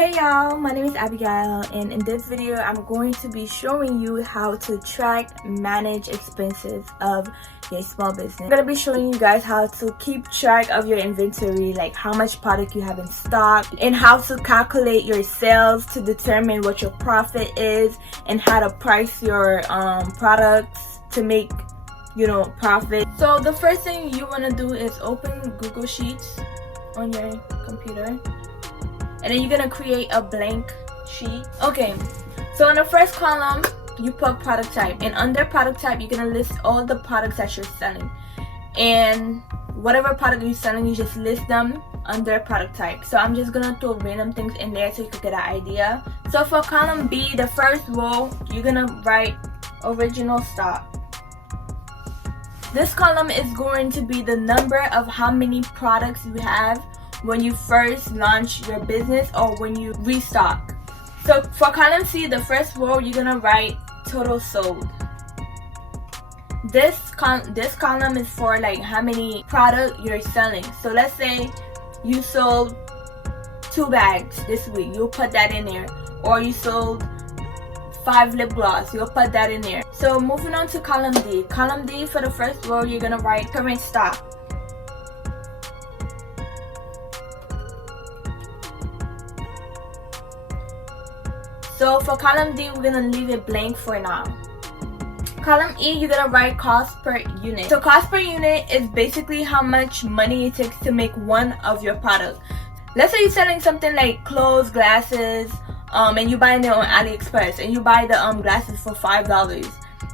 Hey y'all, my name is Abigail, and in this video I'm going to be showing you how to track, manage expenses of your small business. I'm going to be showing you guys how to keep track of your inventory, like how much product you have in stock, and how to calculate your sales to determine what your profit is, and how to price your products to make profit. So the first thing you want to do is open Google Sheets on your computer, and then you're gonna create a blank sheet. Okay, so in the first column you put product type, and under product type you're gonna list all the products that you're selling, and whatever product you're selling you just list them under product type. So I'm just gonna throw random things in there so you can get an idea. So for column B, the first row, you're gonna write original stock. This column is going to be the number of how many products you have when you first launch your business or when you restock. So for column C, the first row, you're gonna write total sold. This column is for like how many product you're selling. So let's say you sold 2 bags this week, you'll put that in there. Or you sold 5 lip gloss, you'll put that in there. So moving on to column D. Column D, for the first row, you're gonna write current stock. So for column D, we're gonna leave it blank for now. Column E, you're gonna write cost per unit. So cost per unit is basically how much money it takes to make one of your products. Let's say you're selling something like clothes, glasses, and you buy them on AliExpress, and you buy the glasses for $5.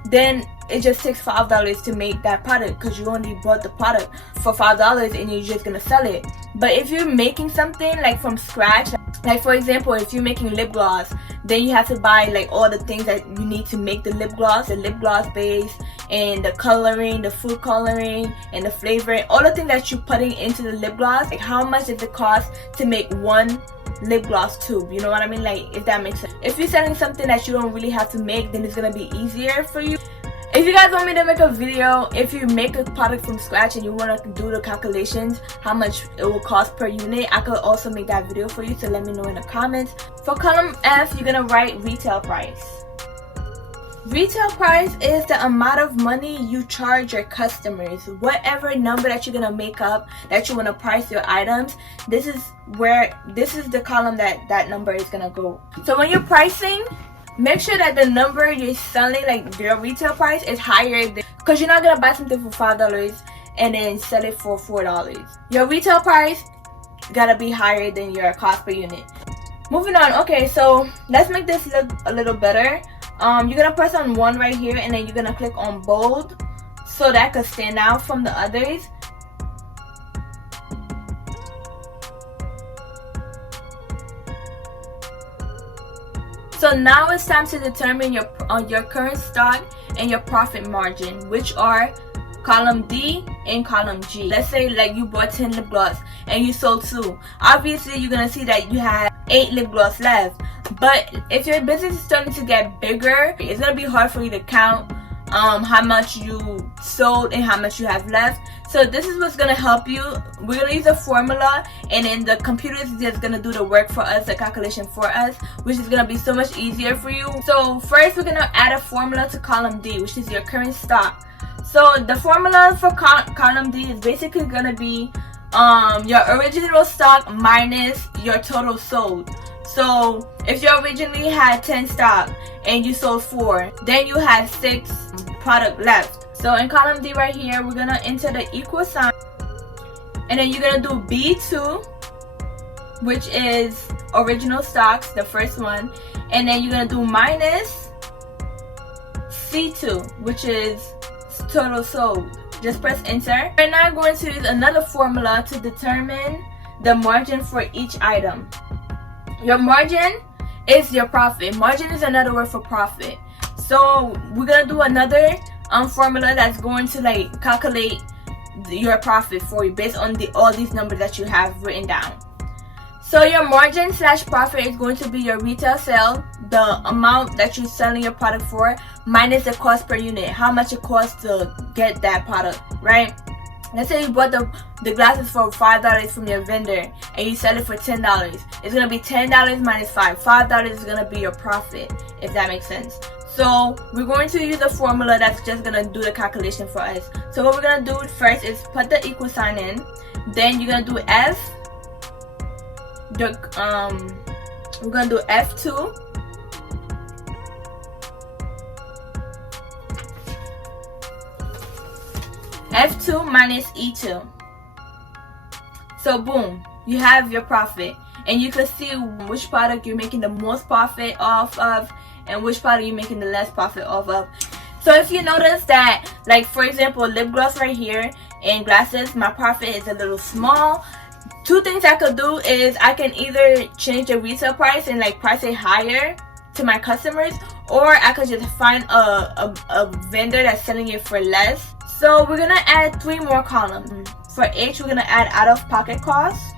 Then it just takes $5 to make that product because you only bought the product for $5 and you're just gonna sell it. But if you're making something like from scratch, like for example, if you're making lip gloss, then you have to buy like all the things that you need to make the lip gloss base, and the coloring, the food coloring, and the flavoring, all the things that you're putting into the lip gloss. Like how much does it cost to make one lip gloss tube? You know what I mean? Like, if that makes sense. If you're selling something that you don't really have to make, then it's gonna be easier for you. If you guys want me to make a video, if you make a product from scratch and you want to do the calculations, how much it will cost per unit, I could also make that video for you, so let me know in the comments. For column F, you're gonna write retail price. Retail price is the amount of money you charge your customers. Whatever number that you're gonna make up that you want to price your items, this is the column that number is gonna go. So when you're pricing, make sure that the number you're selling, like your retail price, is higher than, because you're not gonna buy something for $5 and then sell it for $4. Your retail price gotta be higher than your cost per unit. Moving on. Okay, so let's make this look a little better. You're gonna press on 1 right here, and then you're gonna click on bold so that could stand out from the others. So now it's time to determine your current stock and your profit margin, which are column D and column G. Let's say like you bought 10 lip gloss and you sold 2. Obviously you're gonna see that you have 8 lip gloss left. But if your business is starting to get bigger, it's gonna be hard for you to count how much you sold and how much you have left. So this is what's gonna help you. We're gonna use a formula, and then the computer is just gonna do the work for us, the calculation for us, which is gonna be so much easier for you. So first we're gonna add a formula to column D, which is your current stock. So the formula for column D is basically gonna be your original stock minus your total sold. So if you originally had 10 stock and you sold 4, then you have 6 product left. So in column D right here, we're gonna enter the equal sign, and then you're gonna do B2, which is original stocks, the first one, and then you're gonna do minus C2, which is total sold. Just press enter. We're now going to use another formula to determine the margin for each item. Your margin is your profit. Margin is another word for profit. So we're gonna do another formula that's going to like calculate your profit for you based on all these numbers that you have written down. So your margin / profit is going to be your retail sale, the amount that you're selling your product for, minus the cost per unit, how much it costs to get that product, right? Let's say you bought the glasses for $5 from your vendor and you sell it for $10. It's gonna be $10 minus $5. $5 is gonna be your profit, if that makes sense. So we're going to use a formula that's just gonna do the calculation for us. So what we're gonna do first is put the equal sign in. Then you're gonna do F. We're gonna do F2. F2 minus E2. So boom, you have your profit, and you can see which product you're making the most profit off of and which product you're making the less profit off of. So if you notice that, like for example, lip gloss right here and glasses, my profit is a little small. Two things I could do is I can either change the retail price and like price it higher to my customers, or I could just find a vendor that's selling it for less. So we're gonna add 3 more columns. For H, we're gonna add out-of-pocket costs.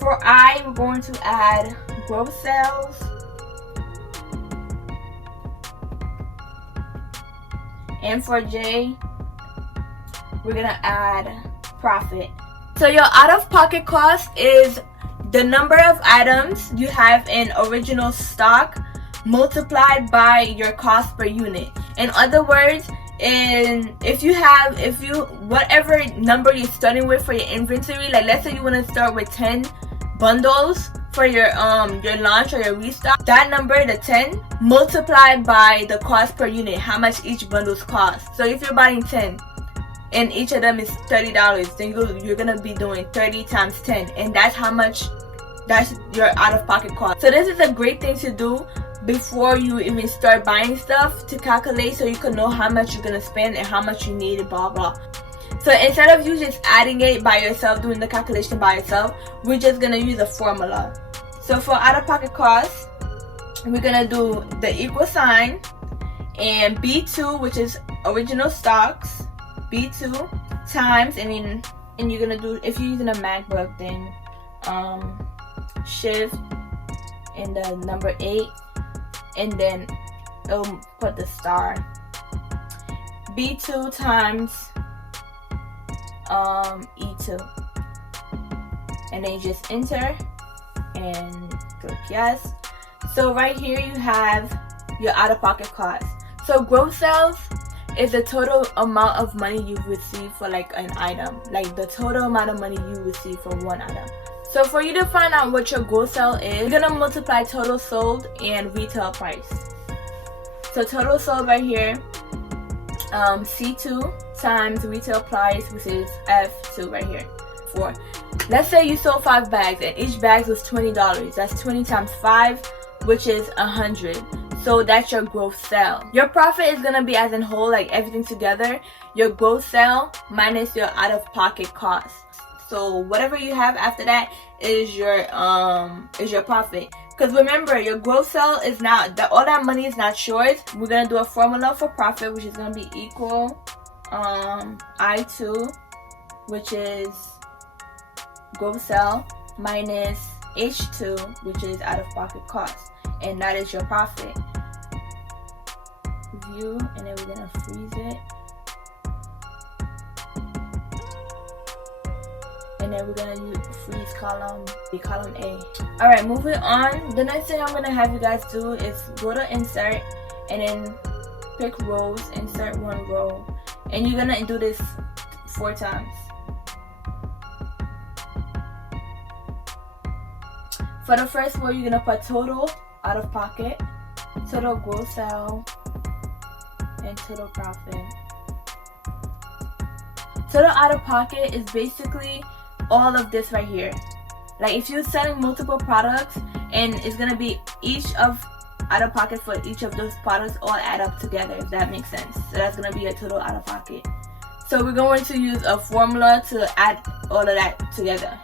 For I, we're going to add gross sales. And for J, we're gonna add profit. So your out-of-pocket cost is the number of items you have in original stock multiplied by your cost per unit. In other words, if you whatever number you're starting with for your inventory, like let's say you want to start with 10 bundles for your launch or your restock, that number, the 10, multiplied by the cost per unit, how much each bundles cost. So if you're buying 10 and each of them is $30, then you're gonna be doing 30 times 10, and that's how much, that's your out-of-pocket cost. So this is a great thing to do before you even start buying stuff, to calculate so you can know how much you're gonna spend and how much you need, blah blah. So instead of you just adding it by yourself, doing the calculation by yourself, we're just gonna use a formula. So for out-of-pocket costs, we're gonna do the equal sign and B2, which is original stocks, B2 times, and you're gonna do, if you're using a MacBook, then shift and the number 8, and then it'll put the star. B2 times E2, and then you just enter and click yes. So right here you have your out-of-pocket cost. So gross sales is the total amount of money you receive for like an item, like the total amount of money you receive for one item. So for you to find out what your gross sale is, you're gonna multiply total sold and retail price. So total sold right here, C2 times retail price, which is F2 right here. 4. Let's say you sold 5 bags and each bag was $20. That's 20 times 5, which is 100. So that's your gross sale. Your profit is gonna be as in whole, like everything together, your gross sale minus your out-of-pocket costs. So whatever you have after that is your profit. Because remember, your gross sale is not that, all that money is not yours. We're gonna do a formula for profit, which is gonna be equal I2, which is gross sale, minus H2, which is out-of-pocket cost, and that is your profit. View, and then we're gonna freeze it. And then we're gonna use freeze column A. Alright, moving on. The next thing I'm gonna have you guys do is go to insert and then pick rows, insert one row. And you're gonna do this 4 times. For the first row, you're gonna put total out of pocket, total gross sale, and total profit. Total out of pocket is basically all of this right here. Like if you're selling multiple products, and it's gonna be each of out of pocket for each of those products all add up together, if that makes sense. So that's gonna be a total out of pocket. So we're going to use a formula to add all of that together.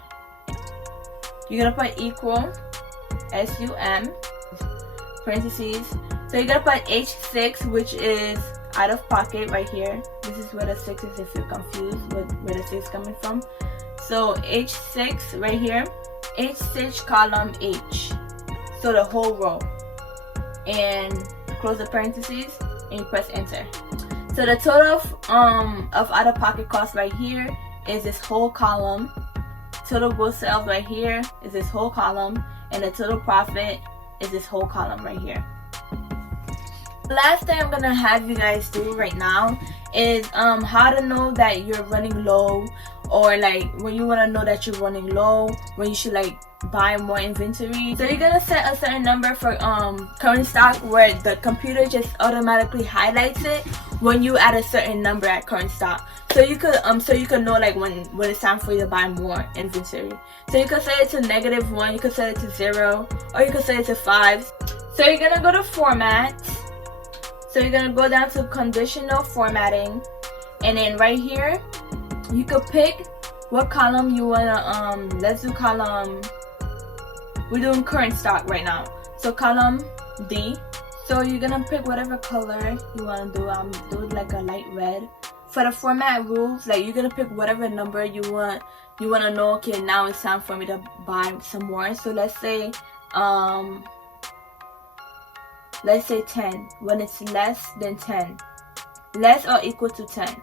You're gonna put equal SUM parentheses. So you're gonna put H6, which is out of pocket right here. This is where the 6 is if you're confused with where the 6 is coming from. So H6 right here, H6 column H. so the whole row, and close the parentheses and press enter. So the total of out-of-pocket cost right here is this whole column. Total gross sales right here is this whole column, and the total profit is this whole column right here. Last thing I'm gonna have you guys do right now is how to know that you're running low, or like when you want to know that you're running low, when you should like buy more inventory. So you're gonna set a certain number for current stock, where the computer just automatically highlights it when you add a certain number at current stock. So you could know like when it's time for you to buy more inventory. So you could set it to -1, you could set it to 0, or you could set it to 5. So you're gonna go to format. So you're gonna go down to conditional formatting, and then right here you could pick what column you wanna let's do column, we're doing current stock right now, so column D. So you're gonna pick whatever color you wanna do. Do it like a light red. For the format rules, like you're gonna pick whatever number you wanna know, okay, now it's time for me to buy some more. So let's say 10, when it's less than 10, less or equal to 10.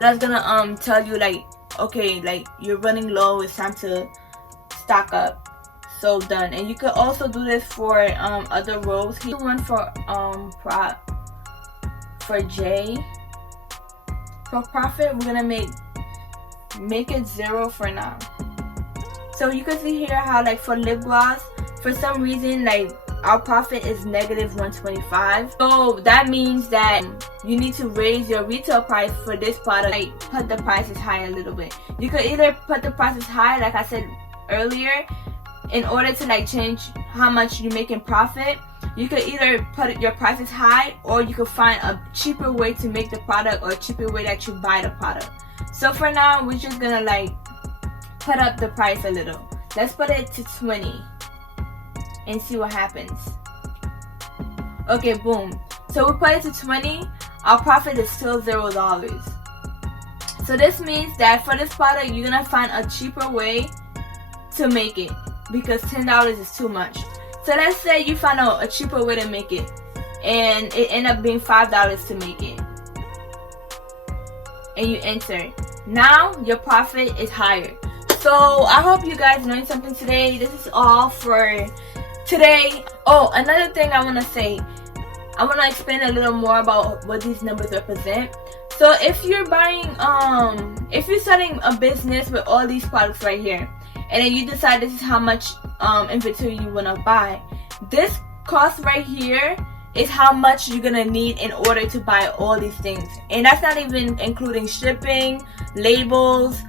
That's gonna tell you like, okay, like you're running low, it's time to stock up. So done. And you could also do this for other rows. Here's one for J. For profit, we're gonna make it 0 for now. So you can see here how like for lip gloss, for some reason like our profit is -125. So that means that you need to raise your retail price for this product, like put the prices high a little bit. You could either put the prices high, like I said earlier, in order to like change how much you make in profit. You could either put your prices high, or you could find a cheaper way to make the product, or a cheaper way that you buy the product. So for now, we're just gonna like put up the price a little. Let's put it to 20 and see what happens. Okay, boom. So we put it to 20, our profit is still $0. So this means that for this product, you're gonna find a cheaper way to make it, because $10 is too much. So let's say you find out a cheaper way to make it, and it end up being $5 to make it, and you enter. Now your profit is higher. So I hope you guys learned something today. This is all for today. Oh, another thing I want to say, I want to explain a little more about what these numbers represent. So if you're buying if you're starting a business with all these products right here, and then you decide this is how much inventory you want to buy, this cost right here is how much you're gonna need in order to buy all these things. And that's not even including shipping, labels,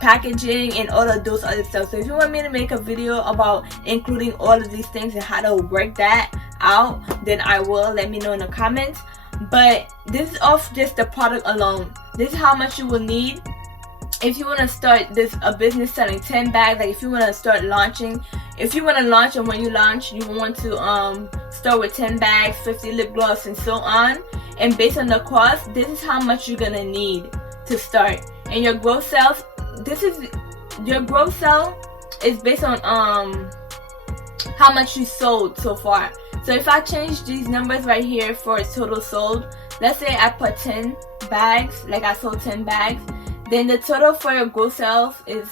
packaging, and all of those other stuff. So if you want me to make a video about including all of these things and how to work that out, then I will. Let me know in the comments. But this is off just the product alone. This is how much you will need if you want to start a business selling 10 bags. Like if you want to start launching, if you want to launch, and when you launch you want to start with 10 bags, 50 lip gloss, and so on. And based on the cost, this is how much you're gonna need to start. And your gross sales, your gross sale is based on how much you sold so far. So if I change these numbers right here for total sold, let's say I put 10 bags, like I sold 10 bags, then the total for your gross sales is